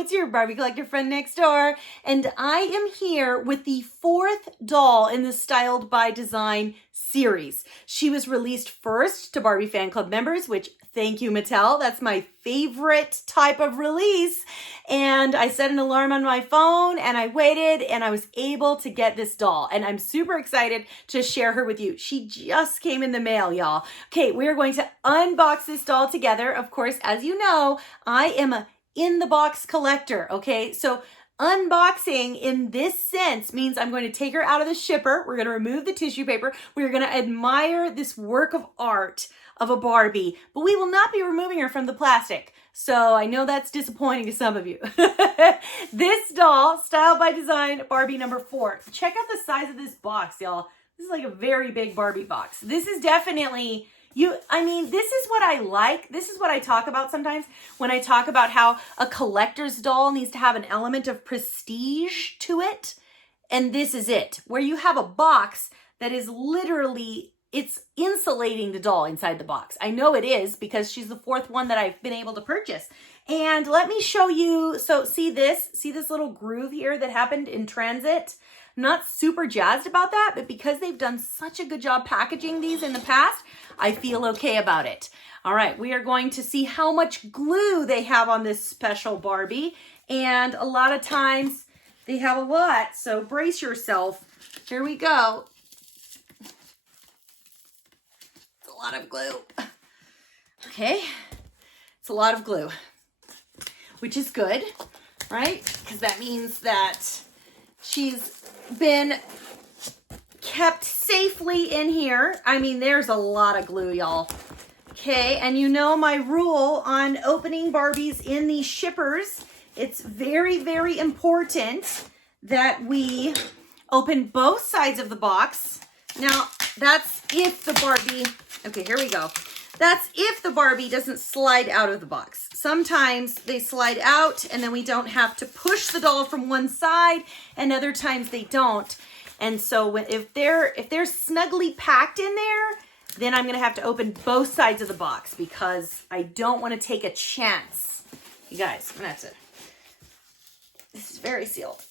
it's your Barbie collector friend next door. And I am here with the 4th doll in the Styled by Design series. She was released first to Barbie fan club members, which thank you, Mattel. That's my favorite type of release. And I set an alarm on my phone and I waited and I was able to get this doll. And I'm super excited to share her with you. She just came in the mail, y'all. Okay, we are going to unbox this doll together. Of course, as you know, I am a in the box collector. Okay, so unboxing in this sense means I'm going to take her out of the shipper. We're going to remove the tissue paper. We're going to admire this work of art of a Barbie, but we will not be removing her from the plastic. So I know that's disappointing to some of you. This doll, Styled by Design, Barbie number 4. Check out the size of this box, y'all. This is like a very big Barbie box. This is definitely, this is what I like. This is what I talk about sometimes when I talk about how a collector's doll needs to have an element of prestige to it. And this is it, where you have a box that is literally, it's insulating the doll inside the box. I know it is because she's the 4th one that I've been able to purchase. And let me show you, so see this little groove here that happened in transit? I'm not super jazzed about that, but because they've done such a good job packaging these in the past, I feel okay about it. All right, we are going to see how much glue they have on this special Barbie. And a lot of times they have a lot, so brace yourself. Here we go. A lot of glue. Okay, it's a lot of glue, which is good, right? Because that means that she's been kept safely in here. I mean, there's a lot of glue, y'all. Okay, and you know my rule on opening Barbies in these shippers. It's very, very important that we open both sides of the box. Now, that's if the Barbie, okay, here we go. That's if the Barbie doesn't slide out of the box. Sometimes they slide out and then we don't have to push the doll from one side, and other times they don't. And so if they're snugly packed in there, then I'm gonna have to open both sides of the box because I don't wanna take a chance. You guys, I'm gonna have to, this is very sealed.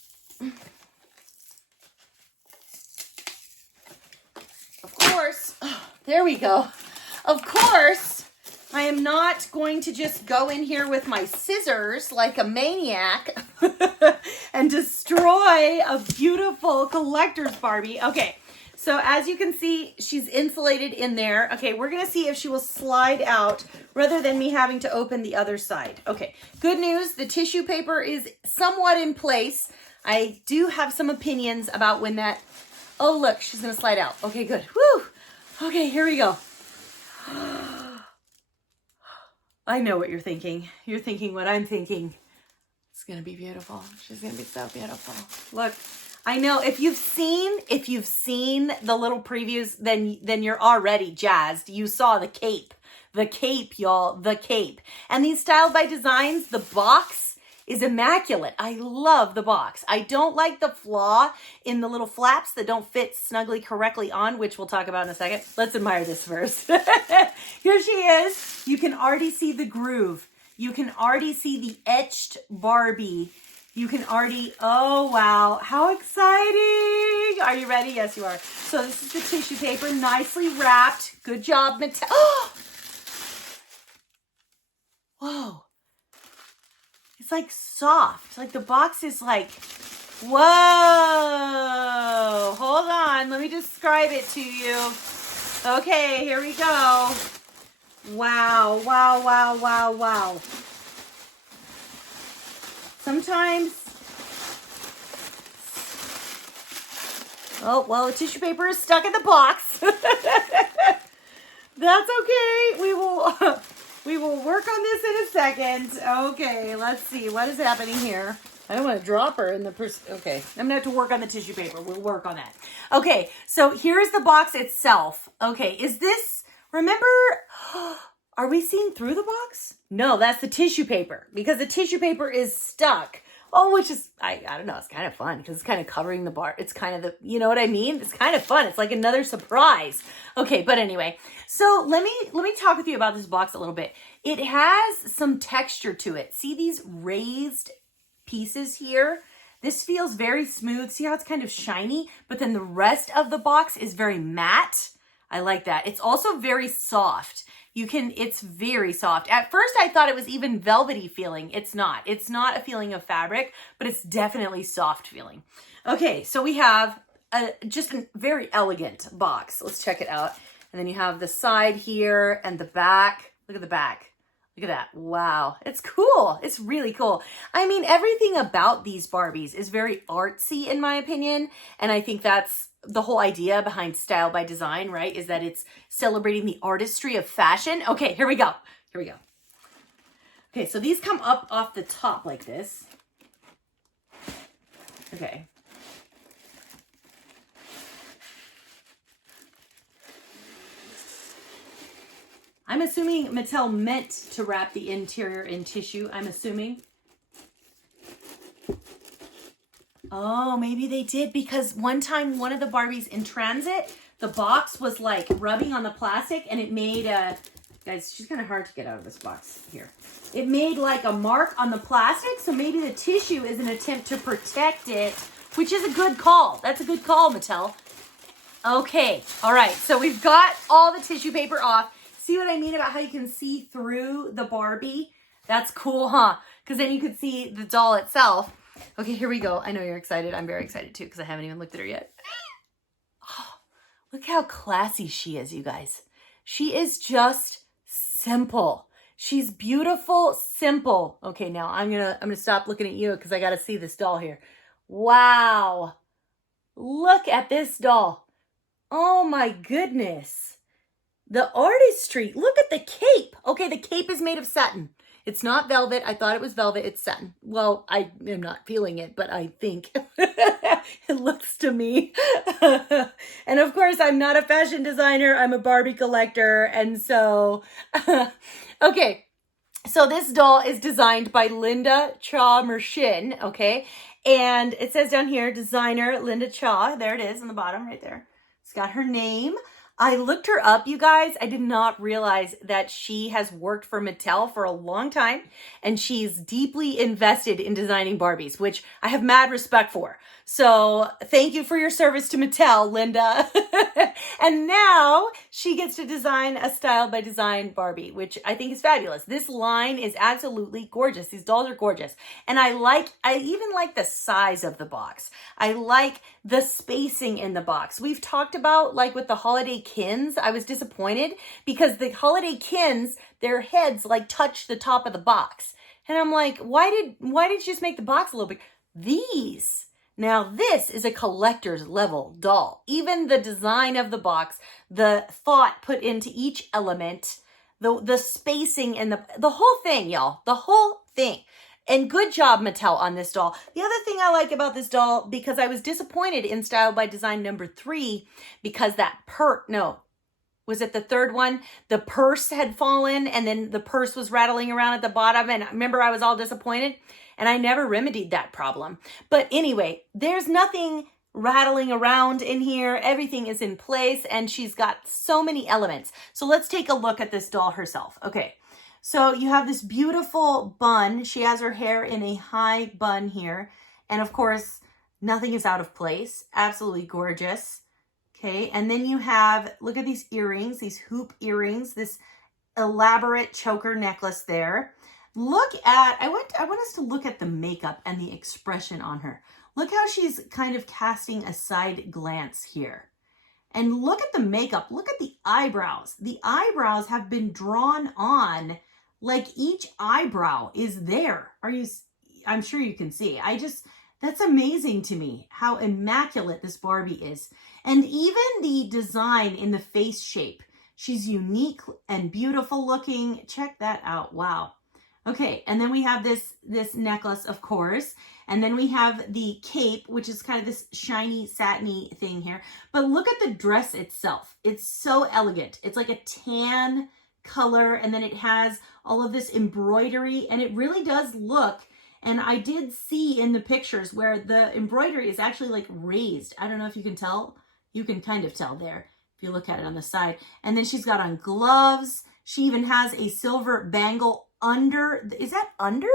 Of course, there we go. Of course, I am not going to just go in here with my scissors like a maniac and destroy a beautiful collector's Barbie. Okay, so as you can see, she's insulated in there. Okay, we're gonna see if she will slide out rather than me having to open the other side. Okay, good news, the tissue paper is somewhat in place. I do have some opinions about when that, oh look, she's gonna slide out. Okay, good, woo. Okay, here we go. I know what you're thinking. You're thinking what I'm thinking. It's gonna be beautiful. She's gonna be so beautiful. Look, I know if you've seen the little previews, then you're already jazzed. You saw the cape, y'all, the cape. And these Styled by Designs, the box is immaculate. I love the box. I don't like the flaw in the little flaps that don't fit snugly correctly on, which we'll talk about in a second. Let's admire this first. Here she is. You can already see the groove. You can already see the etched Barbie. You can already, oh wow, how exciting. Are you ready? Yes, you are. So this is the tissue paper, nicely wrapped. Good job, Mattel. Oh! Whoa. It's like soft, like the box is like, whoa, hold on, let me describe it to you. Okay, here we go. Wow, wow, wow, wow, wow. Sometimes, oh, well, the tissue paper is stuck in the box. That's okay, we will work on this in a second. Okay, let's see. What is happening here? I don't want to drop her in the okay, I'm going to have to work on the tissue paper. We'll work on that. Okay, so here's the box itself. Okay, is this, remember, are we seeing through the box? No, that's the tissue paper because the tissue paper is stuck. Oh, which is, I don't know, it's kind of fun because it's kind of covering the bar. It's kind of the, you know what I mean? It's kind of fun. It's like another surprise. Okay, but anyway, so let me talk with you about this box a little bit. It has some texture to it. See these raised pieces here. This feels very smooth. See how it's kind of shiny, but then the rest of the box is very matte. I like that. It's also very soft. It's very soft. At first I thought it was even velvety feeling. It's not. It's not a feeling of fabric, but it's definitely soft feeling. Okay, so we have just a very elegant box. Let's check it out. And then you have the side here and the back. Look at the back. Look at that. Wow. It's cool. It's really cool. I mean, everything about these Barbies is very artsy in my opinion. And I think that's the whole idea behind Style by Design, right? Is that it's celebrating the artistry of fashion. Okay, here we go. Here we go. Okay, so these come up off the top like this. Okay. I'm assuming Mattel meant to wrap the interior in tissue, I'm assuming. Oh, maybe they did, because one time one of the Barbies in transit, the box was like rubbing on the plastic and it made a, guys, she's kind of hard to get out of this box here. It made like a mark on the plastic, so maybe the tissue is an attempt to protect it, which is a good call. That's a good call, Mattel. Okay, all right, so we've got all the tissue paper off. See what I mean about how you can see through the Barbie? That's cool, huh? Because then you could see the doll itself. Okay, here we go. I know you're excited. I'm very excited too because I haven't even looked at her yet. Oh, look how classy she is, you guys. She is just simple. She's beautiful, simple. Okay, now I'm gonna stop looking at you because I gotta see this doll here. Wow. Look at this doll. Oh my goodness. The artistry. Look at the cape. Okay, the cape is made of satin. It's not velvet. I thought it was velvet. It's satin. Well, I am not feeling it, but I think it looks to me. And of course, I'm not a fashion designer. I'm a Barbie collector. And so, okay. So this doll is designed by Linda Cha Mershin, okay? And it says down here, designer Linda Cha. There it is on the bottom right there. It's got her name. I looked her up, you guys. I did not realize that she has worked for Mattel for a long time and she's deeply invested in designing Barbies, which I have mad respect for. So thank you for your service to Mattel, Linda. And now she gets to design a Style by Design Barbie, which I think is fabulous. This line is absolutely gorgeous. These dolls are gorgeous. And I even like the size of the box. I like the spacing in the box. We've talked about, like with the holiday Kins, I was disappointed because the holiday Kins, their heads like touch the top of the box. And I'm like, why did you just make the box a little big? These. Now this is a collector's level doll. Even the design of the box, the thought put into each element, the spacing and the whole thing, y'all, the whole thing. And good job, Mattel, on this doll. The other thing I like about this doll, because I was disappointed in Style by Design number 3, because was it the third one? The purse had fallen and then the purse was rattling around at the bottom. And remember, I was all disappointed and I never remedied that problem. But anyway, there's nothing rattling around in here. Everything is in place and she's got so many elements. So let's take a look at this doll herself. Okay. So you have this beautiful bun. She has her hair in a high bun here. And of course, nothing is out of place. Absolutely gorgeous. Okay, and then you have, look at these earrings, these hoop earrings, this elaborate choker necklace there. Look at, I want us to look at the makeup and the expression on her. Look how she's kind of casting a side glance here. And look at the makeup, look at the eyebrows. The eyebrows have been drawn on, like each eyebrow is there. I'm sure you can see. That's amazing to me, how immaculate this Barbie is. And even the design in the face shape, she's unique and beautiful looking. Check that out, wow. Okay, and then we have this necklace, of course. And then we have the cape, which is kind of this shiny, satiny thing here. But look at the dress itself. It's so elegant. It's like a tan color, and then it has all of this embroidery, and it really does look. And I did see in the pictures where the embroidery is actually like raised. I don't know if you can tell. You can kind of tell there if you look at it on the side. And then she's got on gloves. She even has a silver bangle under. Is that under?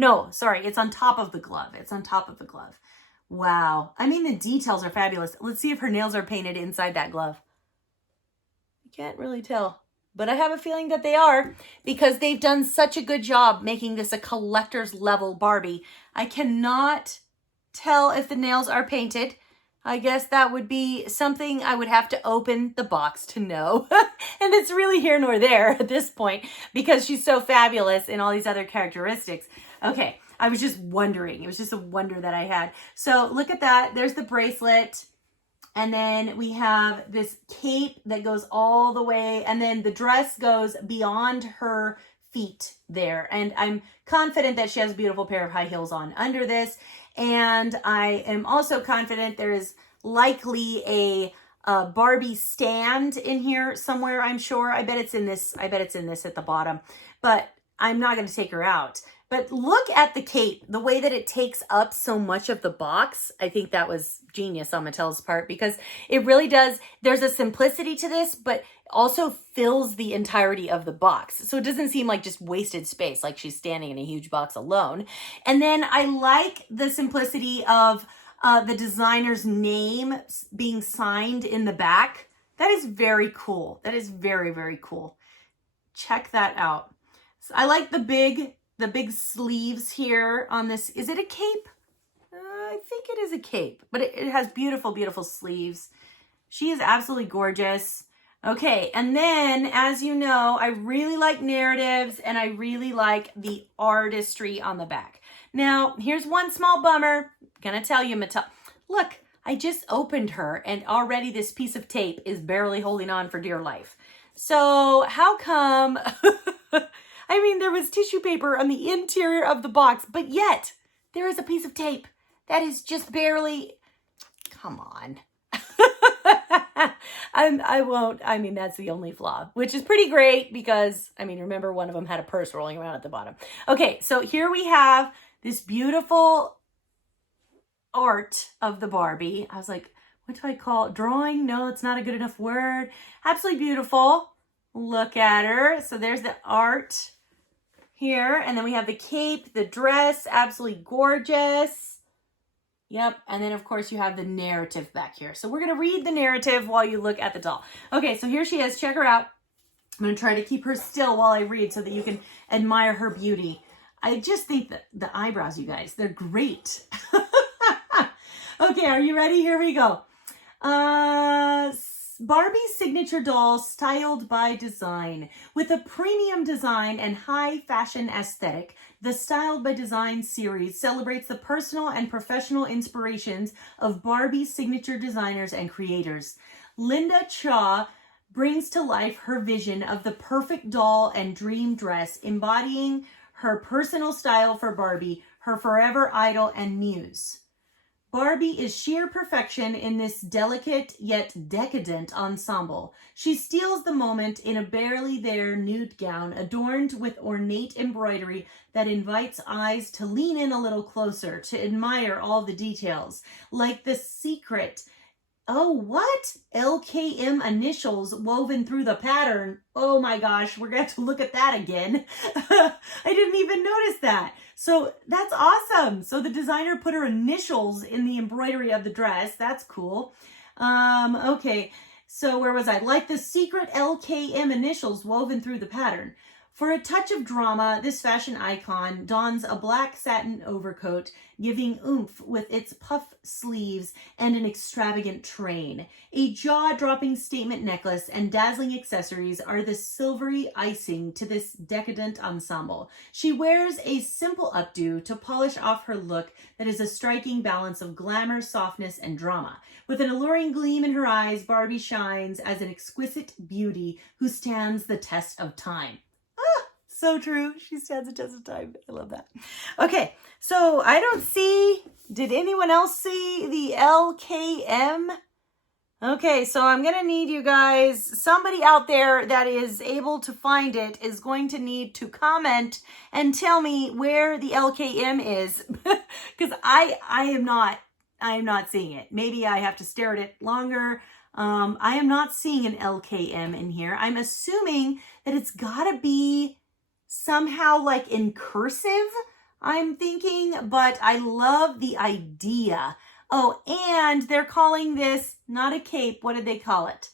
No, sorry, it's on top of the glove. It's on top of the glove. Wow. I mean, the details are fabulous. Let's see if her nails are painted inside that glove. You can't really tell, but I have a feeling that they are because they've done such a good job making this a collector's level Barbie. I cannot tell if the nails are painted. I guess that would be something I would have to open the box to know. And it's really here nor there at this point because she's so fabulous in all these other characteristics. Okay, I was just wondering. It was just a wonder that I had. So look at that. There's the bracelet. And then we have this cape that goes all the way. And then the dress goes beyond her feet there. And I'm confident that she has a beautiful pair of high heels on under this. And I am also confident there is likely a Barbie stand in here somewhere, I'm sure. I bet it's in this. I bet it's in this at the bottom. But I'm not going to take her out. But look at the cape, the way that it takes up so much of the box. I think that was genius on Mattel's part because it really does. There's a simplicity to this, but also fills the entirety of the box. So it doesn't seem like just wasted space, like she's standing in a huge box alone. And then I like the simplicity of the designer's name being signed in the back. That is very cool. That is very, very cool. Check that out. So I like the big sleeves here on this. Is it a cape? I think it is a cape, but it has beautiful, beautiful sleeves. She is absolutely gorgeous. Okay, and then, as you know, I really like narratives and I really like the artistry on the back. Now, here's one small bummer. Gonna tell you, Mattel. Look, I just opened her and already this piece of tape is barely holding on for dear life. So how come... I mean, there was tissue paper on the interior of the box, but yet there is a piece of tape that is just barely, come on. I won't, I mean, that's the only flaw, which is pretty great because, I mean, remember one of them had a purse rolling around at the bottom. Okay, so here we have this beautiful art of the Barbie. I was like, what do I call it? Drawing? No, it's not a good enough word. Absolutely beautiful. Look at her. So there's the art here. And then we have the cape, the dress, absolutely gorgeous. Yep. And then, of course, you have the narrative back here. So we're going to read the narrative while you look at the doll. Okay, so here she is. Check her out. I'm going to try to keep her still while I read so that you can admire her beauty. I just think that the eyebrows, you guys, they're great. Okay, are you ready? Here we go. Barbie's signature doll styled by design. With a premium design and high fashion aesthetic, the Styled by Design series celebrates the personal and professional inspirations of Barbie's signature designers and creators. Linda Cha brings to life her vision of the perfect doll and dream dress, embodying her personal style for Barbie, her forever idol and muse. Barbie is sheer perfection in this delicate yet decadent ensemble. She steals the moment in a barely there nude gown adorned with ornate embroidery that invites eyes to lean in a little closer, to admire all the details, like the secret, oh, what? LKM initials woven through the pattern. Oh my gosh, we're going to have to look at that again. I didn't even notice that. So that's awesome. So the designer put her initials in the embroidery of the dress. That's cool. Okay, so where was I? Like the secret LKM initials woven through the pattern. For a touch of drama, this fashion icon dons a black satin overcoat, giving oomph with its puff sleeves and an extravagant train. A jaw-dropping statement necklace and dazzling accessories are the silvery icing to this decadent ensemble. She wears a simple updo to polish off her look that is a striking balance of glamour, softness, and drama. With an alluring gleam in her eyes, Barbie shines as an exquisite beauty who stands the test of time. So true. She stands the test of time. I love that. Okay, so I don't see, did anyone else see the LKM? Okay, so I'm going to need you guys, somebody out there that is able to find it is going to need to comment and tell me where the LKM is because I am not seeing it. Maybe I have to stare at it longer. I am not seeing an LKM in here. I'm assuming that it's got to be somehow like in cursive. I'm thinking, but I love the idea. Oh, and they're calling this not a cape. What did they call it?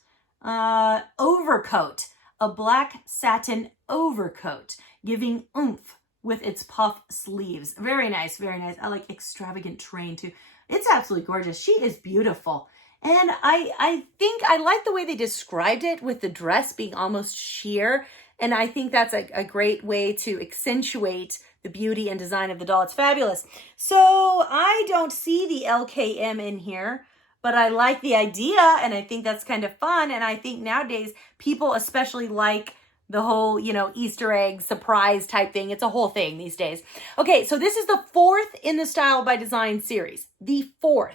Overcoat. A black satin overcoat, giving oomph with its puff sleeves. Very nice, very nice. I like extravagant train too. It's absolutely gorgeous. She is beautiful. And I think I like the way they described it with the dress being almost sheer. And I think that's a great way to accentuate the beauty and design of the doll. It's fabulous. So I don't see the LKM in here, but I like the idea and I think that's kind of fun. And I think nowadays people especially like the whole, you know, Easter egg surprise type thing. It's a whole thing these days. Okay, so this is the 4th in the Style by Design series. The 4th.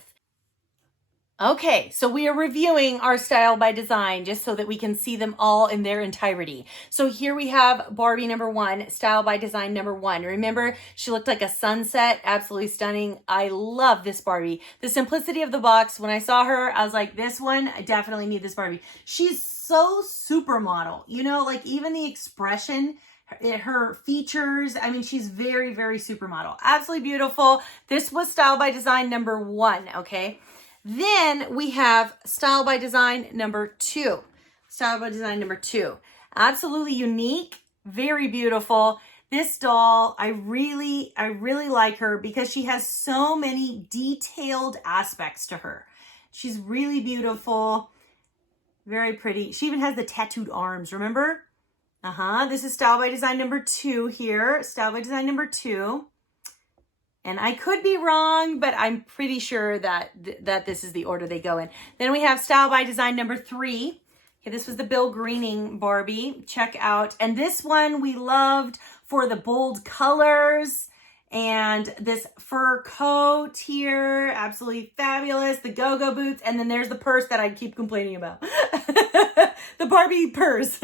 Okay, so we are reviewing our Style by Design just so that we can see them all in their entirety. So here we have Barbie number 1, Style by Design number 1. Remember, she looked like a sunset, absolutely stunning. I love this Barbie. The simplicity of the box, when I saw her, I was like, this one, I definitely need this Barbie. She's so supermodel, you know, like even the expression, her features, I mean, she's very, very supermodel. Absolutely beautiful. This was Style by Design number 1, okay? Then we have Style by Design number 2. Style by Design number 2. Absolutely unique, very beautiful. This doll, I really like her because she has so many detailed aspects to her. She's really beautiful, very pretty. She even has the tattooed arms, remember? This is Style by Design number 2 here. Style by Design number 2. And I could be wrong, but I'm pretty sure that this is the order they go in. Then we have Style by Design number 3. Okay, this was the Bill Greening Barbie. Check out. And this one we loved for the bold colors and this fur coat here. Absolutely fabulous. The go-go boots. And then there's the purse that I keep complaining about. The Barbie purse.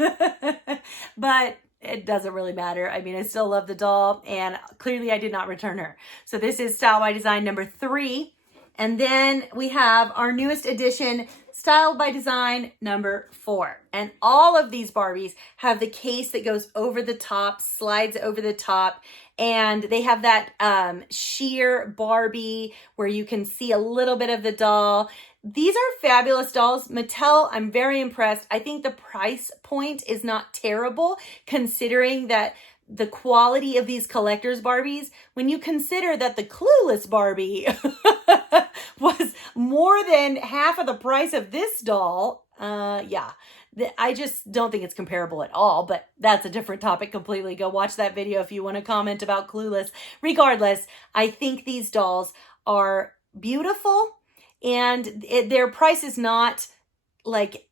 But it doesn't really matter. I mean, I still love the doll and clearly I did not return her. So this is Style by Design number 3. And then we have our newest edition, Style by Design number 4. And all of these Barbies have the case that goes over the top, slides over the top. And they have that sheer Barbie where you can see a little bit of the doll. These are fabulous dolls. Mattel, I'm very impressed. I think the price point is not terrible considering that the quality of these collector's Barbies, when you consider that the Clueless Barbie was more than half of the price of this doll, yeah. I just don't think it's comparable at all, but that's a different topic completely. Go watch that video if you want to comment about Clueless. Regardless, I think these dolls are beautiful and their price is not like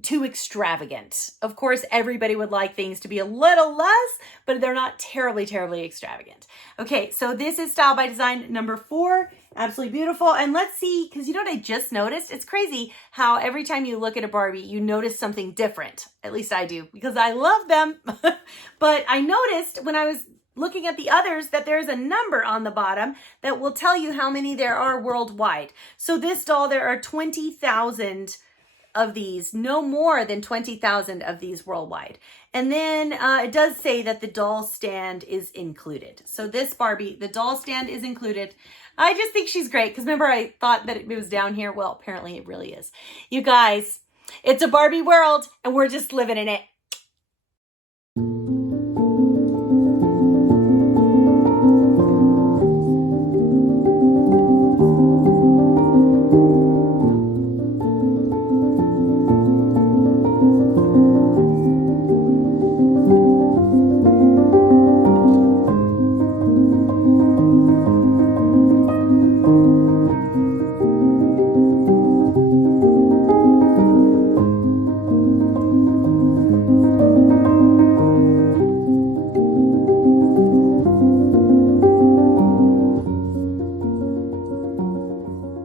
too extravagant. Of course, everybody would like things to be a little less, but they're not terribly, terribly extravagant. Okay, so this is Style by Design number 4. Absolutely beautiful. And let's see, because you know what I just noticed? It's crazy how every time you look at a Barbie, you notice something different. At least I do, because I love them. But I noticed when I was looking at the others that there's a number on the bottom that will tell you how many there are worldwide. So this doll, there are 20,000 of these, no more than 20,000 of these worldwide. And then it does say that the doll stand is included. So this Barbie, the doll stand is included. I just think she's great because remember I thought that it was down here. Well, apparently it really is. You guys, it's a Barbie world and we're just living in it.